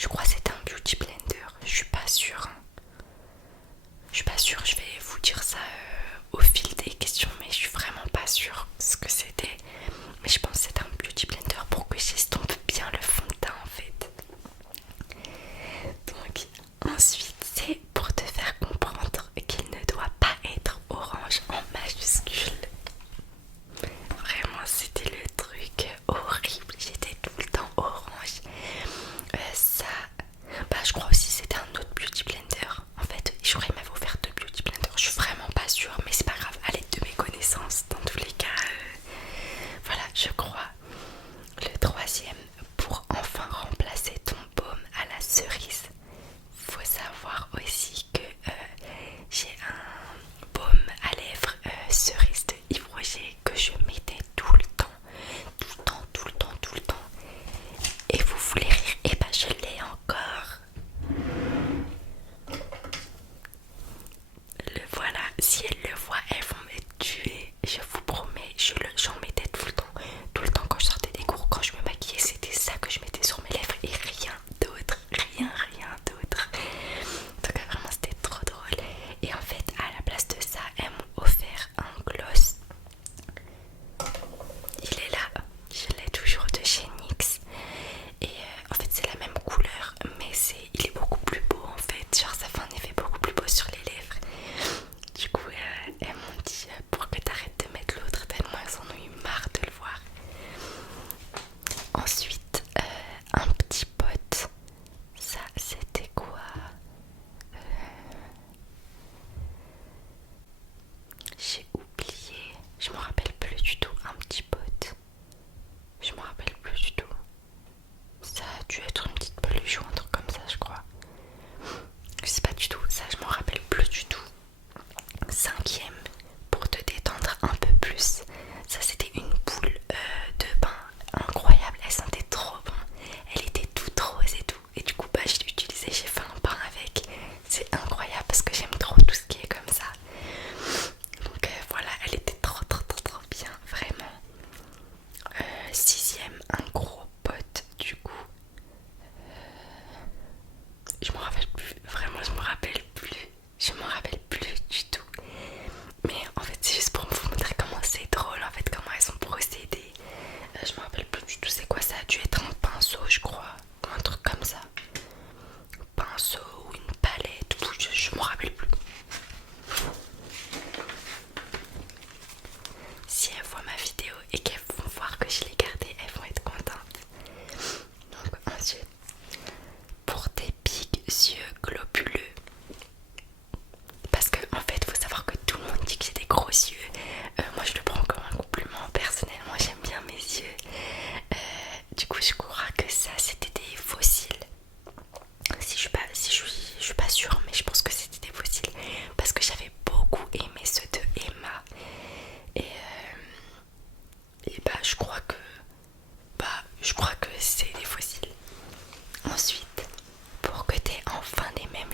Je crois que c'était un beauty blender. Je suis pas sûre, hein. Je suis pas sûre, je vais vous dire ça au fil des questions, mais je suis vraiment pas sûre ce que c'était. Mais je pense que c'était un beauty blender pour que j'estompe bien le fond de teint en fait. Donc ensuite c'est pour te faire comprendre qu'il ne doit pas être orange en majuscule. Vraiment c'était le truc horrible, j'étais tout le temps orange. Ça, bah je crois aussi c'était un autre beauty blender. En fait je crois qu'il m'avait offert deux beauty blenders, je suis vraiment pas sûre, mais c'est pas grave, à l'aide de mes connaissances dans tous les cas. Voilà, je crois. Le troisième, pour enfin remplacer ton baume à la cerise, faut savoir aussi que j'ai un baume à lèvres cerise de Yves Rocher que je mettais tout le temps, tout le temps, tout le temps, tout le temps. Et vous voulez rire? Et bah je l'ai encore. Le voilà, si elles le voient, elles vont me tuer. Je vous promets, j'en mettais tout le temps. Tout le temps quand je sortais des cours, quand je me maquillais, c'était ça que je mettais sur mes lèvres et rien d'autre. Rien d'autre. Donc vraiment c'était trop drôle. Et en fait, à la place de ça, elles m'ont offert un gloss. Il est là, je l'ai toujours de chez NYX. Et en fait c'est la même couleur, mais il est beaucoup plus beau en fait. Genre ça fait un effet beaucoup plus beau sur les lèvres. Du coup elles m'ont dit pour que t'arrêtes de mettre l'autre, tellement elles en ont eu marre de le voir. Ensuite un petit pot. Ça c'était quoi? J'ai oublié. Je me rappelle plus du tout. Un petit pot. Je me rappelle plus du tout. Ça a dû être une petite peluche ou un truc comme ça, je crois. Je sais pas du tout, ça je m'en rappelle plus du tout. Cinquième, pour te détendre un peu plus, ça c'était une boule de bain incroyable, elle sentait trop bon. Elle était toute rose et tout. Et du coup bah je l'ai utilisée, j'ai fait un bain avec. C'est incroyable parce que j'aime trop tout ce qui est comme ça. Donc voilà, elle était trop bien, vraiment. Sixième, un gros pot du coup. Je me rappelle plus, vraiment je me rappelle plus. Je me rappelle plus du tout. Mais en fait c'est juste pour vous montrer comment c'est drôle, en fait comment elles ont procédé. Je me rappelle plus du tout c'est quoi, ça a dû être un pinceau je crois. Ou un truc comme ça. Pinceau ou une palette, ou je me rappelle plus. Si elles voient ma vidéo et qu'elles vont voir que je l'ai gardée, elles vont être contentes. Donc ensuite, pour tes pics yeux globuleux, parce que en fait faut savoir que tout le monde dit que j'ai des gros yeux. Moi je le prends comme un compliment, personnellement j'aime bien mes yeux. Du coup je crois que ça c'était des fossiles. Je suis pas sûre, mais je pense que c'était des fossiles parce que j'avais beaucoup aimé ceux de Emma. Et bah je crois que c'est des fossiles. Ensuite, pour que tu aies enfin les mêmes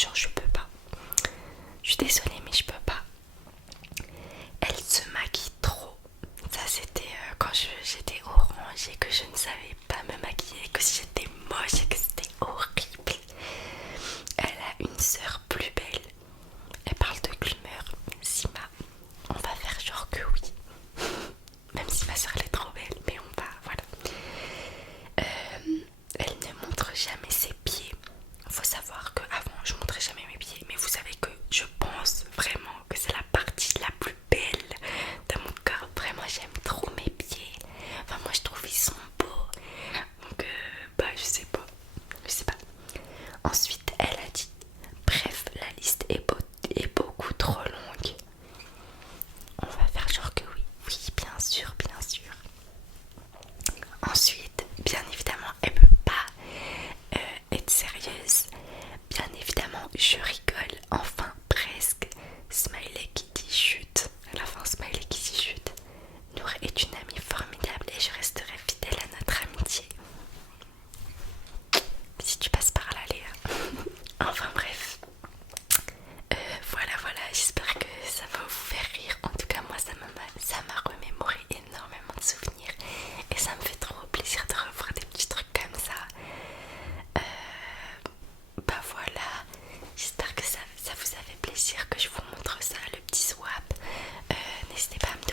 genre je peux pas. Je suis désolée mais je peux pas. Elle se maquille trop. Ça c'était quand j'étais orange et que je ne savais pas me maquiller, que si j'étais moche et que c'était horrible. Elle a une sœur plus belle. Elle parle de Gloomer. Sima, on va faire genre que oui. Même si ma soeur elle est trop belle, mais on va, voilà. Elle ne montre jamais ses pieds. Faut savoir que avant je montrais jamais mes pieds, mais vous savez que je pense vraiment que c'est la partie la plus belle de mon corps. Vraiment j'aime trop mes pieds. Enfin moi je trouve ils sont beaux. Donc bah je sais pas. Ensuite elle a dit, bref la liste est beaucoup trop longue. On va faire genre que oui. Oui bien sûr, bien sûr. Ensuite, bien évidemment, elle peut pas être sérieuse. Bien évidemment, je rigole. Enfin, presque. Smiley qui dit chute. À la fin, Smiley qui dit chute. Nour est une amie formidable et je resterai fidèle à notre amitié. Si tu passes par là, Léa. Enfin bref. Voilà, j'espère que ça va vous faire rire. En tout cas, moi, ça m'a remémoré énormément de souvenirs. Et ça me fait trop plaisir de revoir des petits trucs comme ça. Bah voilà, j'espère que ça vous a fait plaisir que je vous montre ça, le petit swap. N'hésitez pas à me